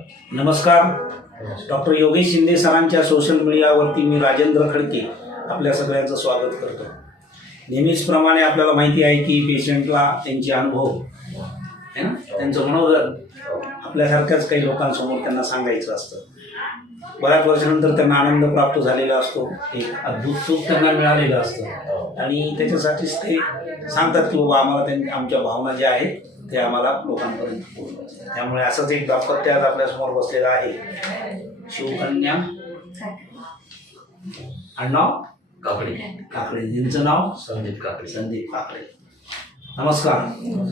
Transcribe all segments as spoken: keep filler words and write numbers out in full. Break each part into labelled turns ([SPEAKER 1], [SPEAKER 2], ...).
[SPEAKER 1] नमस्कार. डॉक्टर योगेश शिंदे सरांच्या सोशल मीडियावरती मी राजेंद्र खडके आपल्या सगळ्यांचं स्वागत करतो. नेहमीचप्रमाणे आपल्याला माहिती आहे की पेशंटला त्यांचे अनुभव आहे ना, त्यांचं मनोगत आपल्यासारख्याच काही लोकांसमोर त्यांना सांगायचं असतं. बऱ्याच वर्षानंतर त्यांना आनंद प्राप्त झालेला असतो, एक अद्भुत सुख त्यांना मिळालेलं असतं आणि त्याच्यासाठीच ते सांगतात की बाबा आम्हाला त्यांच्या आमच्या भावना ज्या आहेत ते आम्हाला लोकांपर्यंत पोहोचवायचे. त्यामुळे असंच एक दाम्पत्य आज आपल्यासमोर बसलेलं आहे. शिवकन्या आडनाव
[SPEAKER 2] काकडे
[SPEAKER 1] काकडे, यांचं नाव
[SPEAKER 2] संदीप काकडे.
[SPEAKER 1] संदीप काकडे. नमस्कार.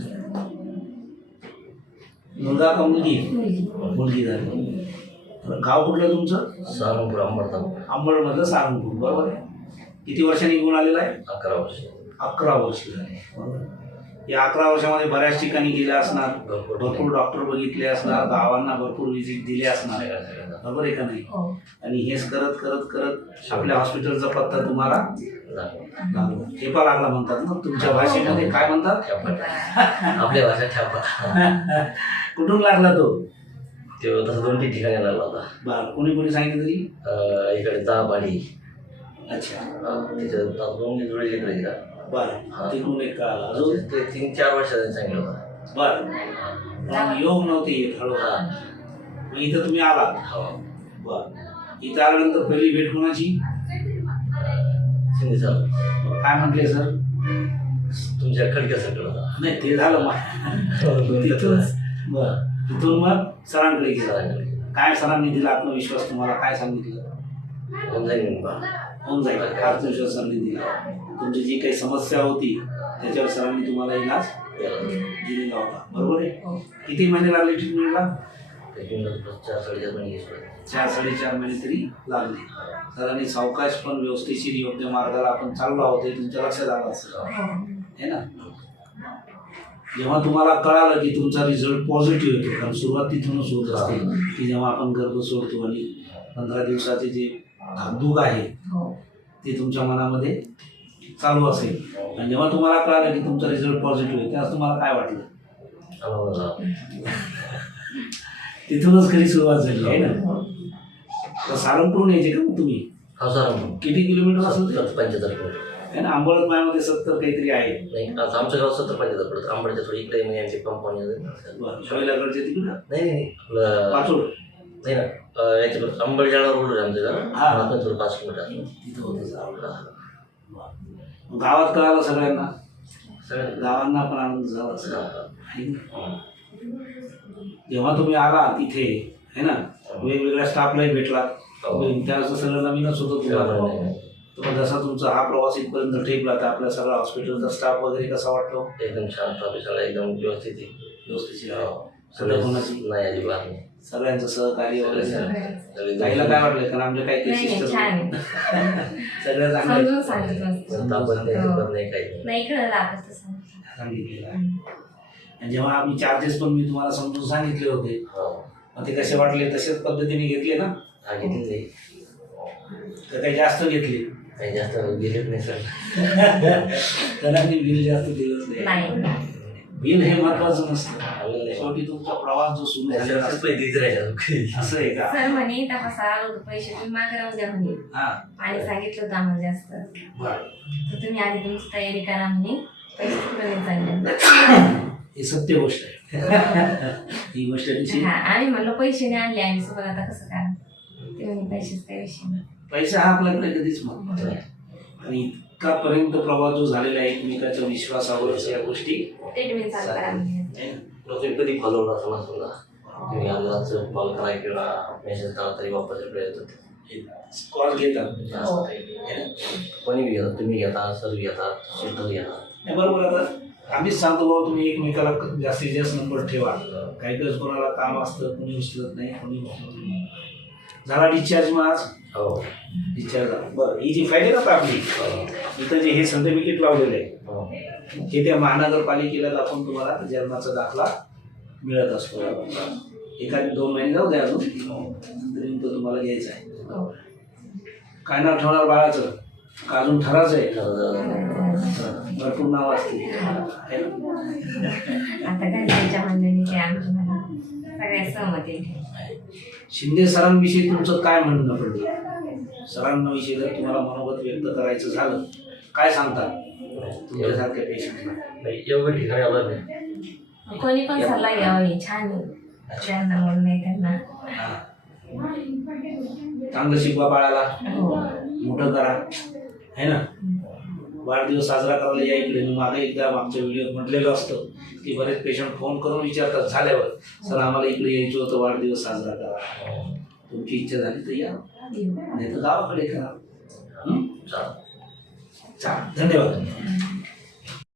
[SPEAKER 1] मुलगा का मुलगी? मुलगी झाली. गाव कुठलं तुमचं?
[SPEAKER 2] सारंगपूर अंबरनाथ.
[SPEAKER 1] अंबडमधलं सारंगपूर, बरोबर आहे. किती वर्षांनी निघून आलेला आहे?
[SPEAKER 2] अकरा वर्ष.
[SPEAKER 1] अकरा वर्ष झाले, बरोबर. या अकरा वर्षामध्ये बऱ्याच ठिकाणी गेले असणार, भरपूर डॉक्टर बघितले असणार, गावांना भरपूर व्हिजिट दिले असणार, बरोबर आहे का नाही? आणि हेच करत करत करत आपल्या हॉस्पिटलचा पत्ता तुम्हाला ठेपा लागला म्हणतात ना तुमच्या भाषेमध्ये, काय म्हणतात?
[SPEAKER 2] आपल्या भाषा छापा.
[SPEAKER 1] कुठून लागला तो?
[SPEAKER 2] तो तसं दोन तीन ठिकाणी लागला होता.
[SPEAKER 1] बरं, कोणी कोणी सांगितलं तरी?
[SPEAKER 2] इकडे दाबाडी. अच्छा. त्याच्यात दोन जुळले इकडे.
[SPEAKER 1] बरं, तिकडून एक कळाला. अजून
[SPEAKER 2] ते तीन चार वर्षांनी सांगितलं होतं.
[SPEAKER 1] बरं, योग नव्हते येत हळूहळू. मग इथं तुम्ही आलात?
[SPEAKER 2] हो.
[SPEAKER 1] बरं, इथं आल्यानंतर पहिली भेट कोणाची?
[SPEAKER 2] शिंदे सर.
[SPEAKER 1] काय म्हटले सर?
[SPEAKER 2] तुमच्या खडक्यासाठी होता.
[SPEAKER 1] नाही, ते झालं मग तिथून. बरं, तिथून मग सरांकडे गेला. काय सरांनी दिला आत्मविश्वास तुम्हाला? काय सांगितलं?
[SPEAKER 2] होऊन जाईल
[SPEAKER 1] होऊन जाईल आत्मविश्वास सरांनी दिला. तुमची जी काही समस्या होती त्याच्यावर सरांनी तुम्हाला इलाज दिलेला होता, बरोबर आहे? किती महिने लागले ट्रीटमेंटला?
[SPEAKER 2] चार साडेचार महिने.
[SPEAKER 1] चार साडेचार महिने तरी लागले. सरांनी सावकाश पण व्यवस्थेशीर योग्य मार्गाला आपण चाललो आहोत हे तुमच्या लक्षात आलं असेल, है ना? जेव्हा तुम्हाला कळालं की तुमचा रिझल्ट पॉझिटिव्ह येतो, कारण सुरुवात तिथूनच होत असते की जेव्हा आपण गर्भ सोडतो आणि पंधरा दिवसाचे जे धाकधूक आहे ते तुमच्या मनामध्ये चालू असेल आणि जेव्हा तुम्हाला कळालं की तुमचा रिझल्ट पॉझिटिव्ह आहे त्यावेळेस तुम्हाला काय वाटलं? तिथूनच खरी सुरुवात झाली आहे ना? तर सारंगपूरून यायचे का तुम्ही?
[SPEAKER 2] हा सारंगपूर.
[SPEAKER 1] किती किलोमीटर असेल?
[SPEAKER 2] पंच्याहत्तर किलोमीटर
[SPEAKER 1] आहे ना. आंबळत मायामध्ये सत्तर काहीतरी आहे.
[SPEAKER 2] नाही, आमचं गाव सत्तर पंच्याहत्तर पडतं. आंबडच्या थोडी इकडे म्हणजे यांची कंपनी.
[SPEAKER 1] शैलागडच्या तिकडं?
[SPEAKER 2] नाही नाही आपलं
[SPEAKER 1] पाचोड
[SPEAKER 2] नाही ना, याच्या अंबडजाळा रोड आहे आमच्या गाव. थोडं पाच किलोमीटर
[SPEAKER 1] तिथं होतं. गावात कळालं सगळ्यांना?
[SPEAKER 2] सगळ्या
[SPEAKER 1] गावांना पण आनंद झाला असेल. जेव्हा तुम्ही आला तिथे है ना, वेगवेगळ्या स्टाफलाही भेटला, त्यावेळेस सगळं नवीनच होतं तुम्हाला. तर जसा तुमचा हा प्रवास इथपर्यंत ठेपला तर आपल्या सगळा हॉस्पिटलचा स्टाफ वगैरे कसा वाटतो?
[SPEAKER 2] एकदम छान स्टाफ आहे सगळा, एकदम व्यवस्थित आहे.
[SPEAKER 1] व्यवस्थित सगळं कोणाची
[SPEAKER 2] नाही अजिबात नाही.
[SPEAKER 1] सगळ्यांचं सहकार्य वगैरे. ताईला काय वाटलं? कारण आमच्या काही काही सिस्टर सगळ्या चांगल्या सांगितलेलं. आणि जेव्हा आम्ही चार्जेस पण मी तुम्हाला समजून सांगितले होते ते कसे वाटले तसेच पद्धतीने घेतले ना?
[SPEAKER 2] हा घेतले.
[SPEAKER 1] तर काही जास्त घेतले?
[SPEAKER 2] काही जास्त गेलेच नाही सर.
[SPEAKER 1] त्यांना बिल जास्त दिलंच नाही. बिल हे महत्वाचं नसतं. शेवटी तुमचा प्रवास जो सुरू झाला असं आहे का?
[SPEAKER 3] सर म्हणे तपासा पैसे तुम्ही मागे राहू द्या म्हणे आणि सांगितलं होतं आम्हाला जास्त, तर तुम्ही आधी तुमची तयारी करा म्हणे, पैसे कुठे चालले.
[SPEAKER 1] ही सत्य गोष्ट आहे. ही गोष्ट
[SPEAKER 3] आम्ही म्हणलो पैसे नाही आणले आम्ही सोबत, आता कसं करा? ते म्हणे पैसेच काही विषय नाही.
[SPEAKER 1] पैसा हा आपल्याकडे कधीच महत्वाचा आहे. आणि इतकापर्यंत प्रवास जो झालेला आहे एकमेकाच्या विश्वासावर या गोष्टी
[SPEAKER 3] ट्रीटमेंट चालू करा म्हणे.
[SPEAKER 2] कधी फॉलो असं समजा तुम्ही आलाच कॉल करा किंवा मेसेज करा तरी वापस रिप्लाय येतात.
[SPEAKER 1] कॉल घेतात
[SPEAKER 2] कोणी बी घेतात, तुम्ही घेता, सर घेतात, सिस्टर घेतात.
[SPEAKER 1] बरोबर. आता आम्हीच सांगतो बाबा तुम्ही एकमेकाला जास्तीत जास्त नंबर ठेवा. काही दिवस कोणाला काम असतं, कोणी उचलत नाही, कोणी झाला डिस्चार्ज. मग आज
[SPEAKER 2] हो
[SPEAKER 1] डिस्चार्ज झाला. बरं, ही जी फाईल आहे ना आपली इथं जे हे सर्टिफिकेट लावलेलं आहे हे त्या महानगरपालिकेला दाखवून तुम्हाला जन्माचा दाखला मिळत असतो. एखादी दोन महिने जाऊ द्या अजून तरी तो तुम्हाला घ्यायचा आहे. काय नाव ठेवणार बाळाचं? का अजून ठराच आहे? भरपूर नाव असते.
[SPEAKER 3] आता काय त्यांच्या मंडळी आमच्या सगळ्या सहमती
[SPEAKER 1] आहे. शिंदे सरांविषयी तुमचं काय म्हणणं पडलं? सरांविषयी जर तुम्हाला मनोगत व्यक्त करायचं झालं, काय सांगता तुमच्यासारख्या पेशंटला?
[SPEAKER 2] नाही, योग्य ठिकाणी आलं नाही.
[SPEAKER 3] कोणी पण सल्ला घ्यावा, हे छान आहे. त्यांना म्हणून नाही त्यांना.
[SPEAKER 1] हा. चांगलं शिकवा बाळाला,
[SPEAKER 3] हो.
[SPEAKER 1] मोठं करा, है ना. वाढदिवस साजरा करायला या इकडे. मी मागे एकदा मागच्या व्हिडिओत म्हटलेलं असतं की बरेच पेशंट फोन करून विचारतात झाल्यावर, सर आम्हाला इकडे यायचं होतं वाढदिवस साजरा करा. तुमची इच्छा झाली तर या, नाही तर गावाकडे करा. हं?
[SPEAKER 2] चालेल.
[SPEAKER 1] चालेल, धन्यवाद.